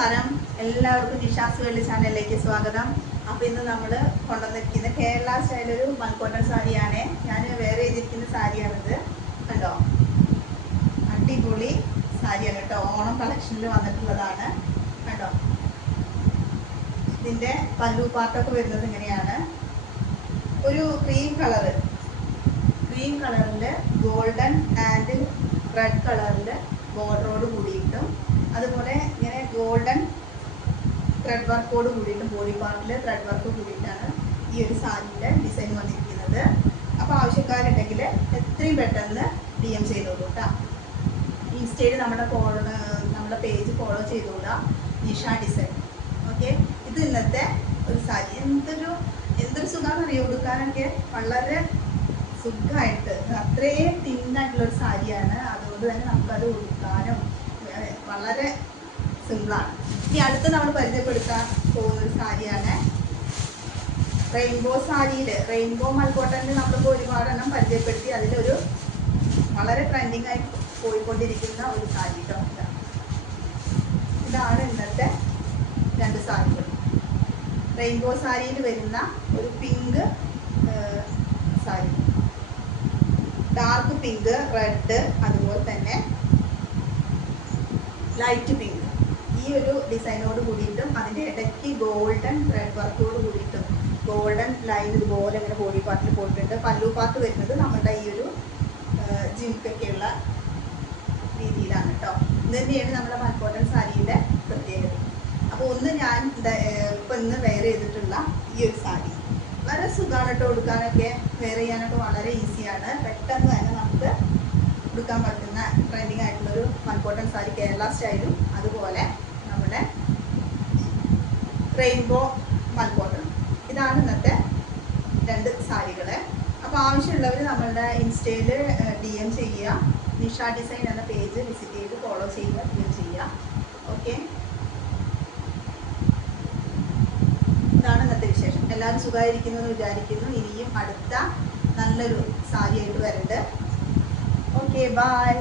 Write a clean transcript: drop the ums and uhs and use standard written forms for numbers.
നമസ്കാരം, എല്ലാവർക്കും നിഷാസ് വേൾഡ് ചാനലിലേക്ക് സ്വാഗതം. അപ്പോൾ ഇന്ന് നമ്മൾ കൊണ്ടുവന്നിരിക്കുന്ന കേരള സ്റ്റൈലൊരു മൽക്കോട്ടൺ സാരിയാണ്. ഞാൻ വേറെ ചെയ്തിരിക്കുന്ന സാരിയാണിത്. കണ്ടോ, അടിപൊളി സാരിയാണ് കേട്ടോ. ഓണം കളക്ഷനിൽ വന്നിട്ടുള്ളതാണ്. കണ്ടോ, ഇതിൻ്റെ പല്ലു പാർട്ടൊക്കെ വരുന്നത് ഇങ്ങനെയാണ്. ഒരു ക്രീം കളറിൽ ഗോൾഡൻ ആൻഡ് റെഡ് കളറിൽ ബോർഡറോട് കൂടിയിട്ടും അതുപോലെ ഇങ്ങനെ ഗോൾഡൻ ത്രെഡ് വർക്കോട് കൂടിയിട്ടും ബോഡി പാർട്ടിൽ ത്രെഡ് വർക്ക് കൂടിയിട്ടാണ് ഈ ഒരു സാരിയുടെ ഡിസൈൻ വന്നിരിക്കുന്നത്. അപ്പോൾ ആവശ്യക്കാരുണ്ടെങ്കിൽ എത്രയും പെട്ടെന്ന് DM ചെയ്തോളൂ കേട്ടോ. ഇൻസ്റ്റയിൽ നമ്മുടെ പേജ് ഫോളോ ചെയ്തോളൂ, നിഷ ഡിസൈൻ. ഓക്കെ, ഇത് ഇന്നത്തെ ഒരു സാരി. എന്തൊരു സുഖമാണെന്ന് അറിയോ, കൊടുക്കാനൊക്കെ വളരെ സുഖമായിട്ട്, അത്രയും തിന്നായിട്ടുള്ളൊരു സാരിയാണ്. അതുകൊണ്ട് തന്നെ നമുക്കത് ഉടുക്കാനും വളരെ സിമ്പിളാണ്. ഇനി അടുത്ത് നമ്മൾ പരിചയപ്പെടുത്താൻ പോകുന്നൊരു സാരിയാണ് റെയിൻബോ മൽക്കോട്ടനിൽ നമ്മളിപ്പോൾ ഒരുപാടെണ്ണം പരിചയപ്പെടുത്തി. അതിലൊരു വളരെ ട്രെൻഡിങ് ആയി പോയിക്കൊണ്ടിരിക്കുന്ന ഒരു സാരി കേട്ടോ. ഇതാണ് ഇന്നത്തെ രണ്ട് സാരികൾ. റെയിൻബോ സാരിയിൽ വരുന്ന ഒരു pink sari, dark pink, red, അതുപോലെ തന്നെ ലൈറ്റ് പിങ്ക്. ഈ ഒരു ഡിസൈനോട് കൂടിയിട്ടും അതിൻ്റെ ഇടയ്ക്ക് ഗോൾഡൻ ത്രെഡ് വർക്കോട് കൂടിയിട്ടും ഗോൾഡൻ ലൈൻ ഇതുപോലെ ഇങ്ങനെ ബോഡി പാർട്ടിൽ പോയിട്ടുണ്ട്. പല്ലു പാർട്ട് വരുന്നത് നമ്മുടെ ഈ ഒരു ജിംക്കൊക്കെയുള്ള രീതിയിലാണ് കേട്ടോ. ഇത് തന്നെയാണ് നമ്മുടെ മൽക്കോട്ടൺ സാരിയുടെ പ്രത്യേകത. അപ്പോൾ ഞാൻ ഇപ്പം ഇന്ന് വെയർ ചെയ്തിട്ടുള്ള ഈ ഒരു സാരി വളരെ സുഖമാണ് കേട്ടോ. ഉടുക്കാനൊക്കെ വെയർ ചെയ്യാനൊക്കെ വളരെ ഈസിയാണ്. പെട്ടെന്ന് തന്നെ നമുക്ക് ഉടുക്കാൻ പറ്റുന്ന ട്രെൻഡിങ് ആയിട്ടുള്ളൊരു മൽക്കോട്ടൺ സാരി, കേരള സ്റ്റൈലും അതുപോലെ നമ്മുടെ റെയിൻബോ മൽക്കോട്ടൺ. ഇതാണ് ഇന്നത്തെ രണ്ട് സാരികൾ. അപ്പോൾ ആവശ്യമുള്ളവർ നമ്മളുടെ ഇൻസ്റ്റയിൽ DM ചെയ്യുക, നിഷ ഡിസൈൻ എന്ന പേജ് വിസിറ്റ് ചെയ്ത് ഫോളോ ചെയ്യുക, DM ചെയ്യുക. ഓക്കെ, ഇതാണ് ഇന്നത്തെ വിശേഷം. എല്ലാവരും സുഖമായിരിക്കുന്നു എന്ന് വിചാരിക്കുന്നു. ഇനിയും അടുത്ത നല്ലൊരു സാരി ആയിട്ട് വരുന്നുണ്ട്. Okay, by.